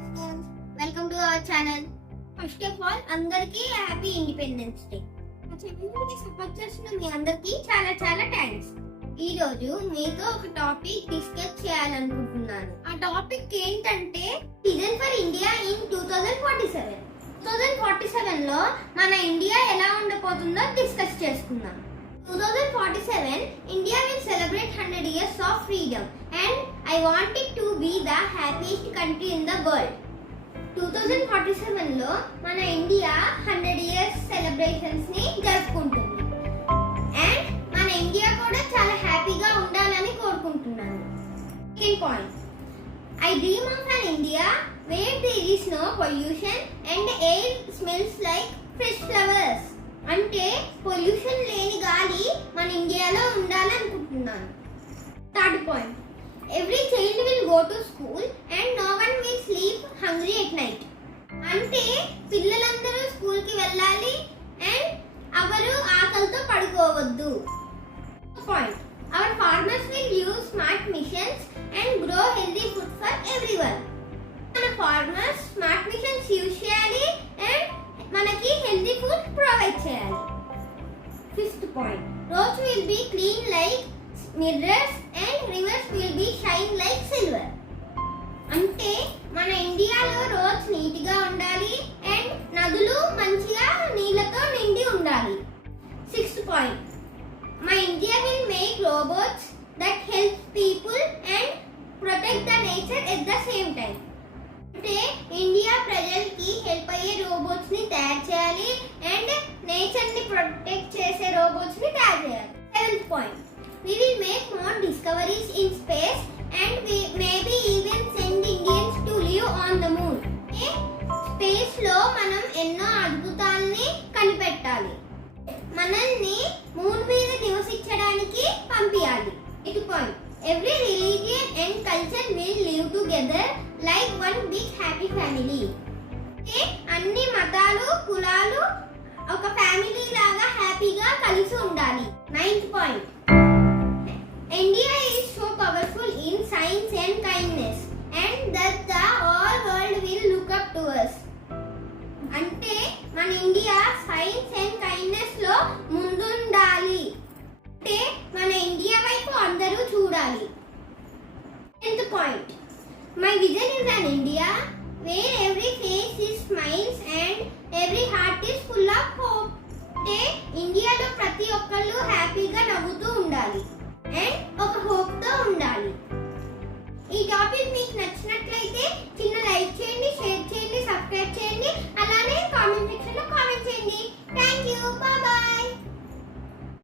Welcome to our channel first of all అందరికీ happy independence day మా ఛానల్ని support చేసిన మీ అందరికీ చాలా చాలా థ్యాంక్స్ ఈ రోజు మీతో ఒక టాపిక్ డిస్కస్ చేయాలనుకుంటున్నాను. ఆ టాపిక్ ఏంటంటే season for India in two thousand forty seven two thousand forty సెవెన్లో మన ఇండియా ఎలా ఉండబోతుందో డిస్కస్ చేసుకుందాం. Two thousand forty seven India will celebrate hundred years of freedom I want it to be the happiest country in the world two thousand forty సెవెన్లో మన India hundred years సెలబ్రేషన్స్ని జరుపుకుంటుంది. And మన India కూడా చాలా హ్యాపీగా ఉండాలని కోరుకుంటున్నాను. Second point I dream of an India where there is no pollution and air smells like fresh flowers అంటే పొల్యూషన్ లేని గాలి మన ఇండియాలో ఉండాలనుకుంటున్నాను. Third point every child will go to school and no one will sleep hungry at night అంటే పిల్లలందరూ స్కూల్కి వెళ్ళాలి అండ్ ఎవరు ఆకలితో పడుకోవద్దు. Point our farmers will use smart machines and grow healthy food for everyone మన ఫార్మర్స్ స్మార్ట్ మిషన్స్ యూజ్ చేయాలి and మనకి healthy food provide చేయాలి. Fifth point roads will be clean like mirrors and rivers will be shine like silver అంటే మన ఇండియాలో roads నీట్గా ఉండాలి and నదులు మంచిగా నీళ్ళతో నిండి ఉండాలి. Sixth point my India will make robots that help people and protect the nature at the same time అంటే ఇండియా ప్రజలకి హెల్ప్ అయ్యే రోబోట్స్ని తయారు చేయాలి అండ్ నేచర్ని ప్రొటెక్ట్ చేసే రోబోట్స్ని తయారు చేయాలి. Seventh point we will make more discoveries in space and we maybe even send Indians to live on the moon. స్పేస్లో మనం ఎన్నో అద్భుతాల్ని కనిపెట్టాలి. మనల్ని మూన్ మీద నివసించడానికి పంపించాలి ఇటు point every religion and culture will live together like one big happy family అన్ని మతాలు కులాలు ఒక ఫ్యామిలీ లాగా హ్యాపీగా కలిసి ఉండాలి. Ninth point that the whole world will look up to us. అంటే మన ఇండియా సైన్స్ అండ్ కైండ్నెస్లో ముందుండాలి. అంటే మన ఇండియా వైపు అందరూ చూడాలి. Tenth point. My vision is an India where every face is smiles and every heart is full of hope. అంటే ఇండియాలో ప్రతి ఒక్కళ్ళు హ్యాపీగా నవ్వుతూ ఉండాలి. అండ్ ఒక హోప్తో ఉండాలి. ఈ టాపిక్ మీకు నచ్చింది 拜拜。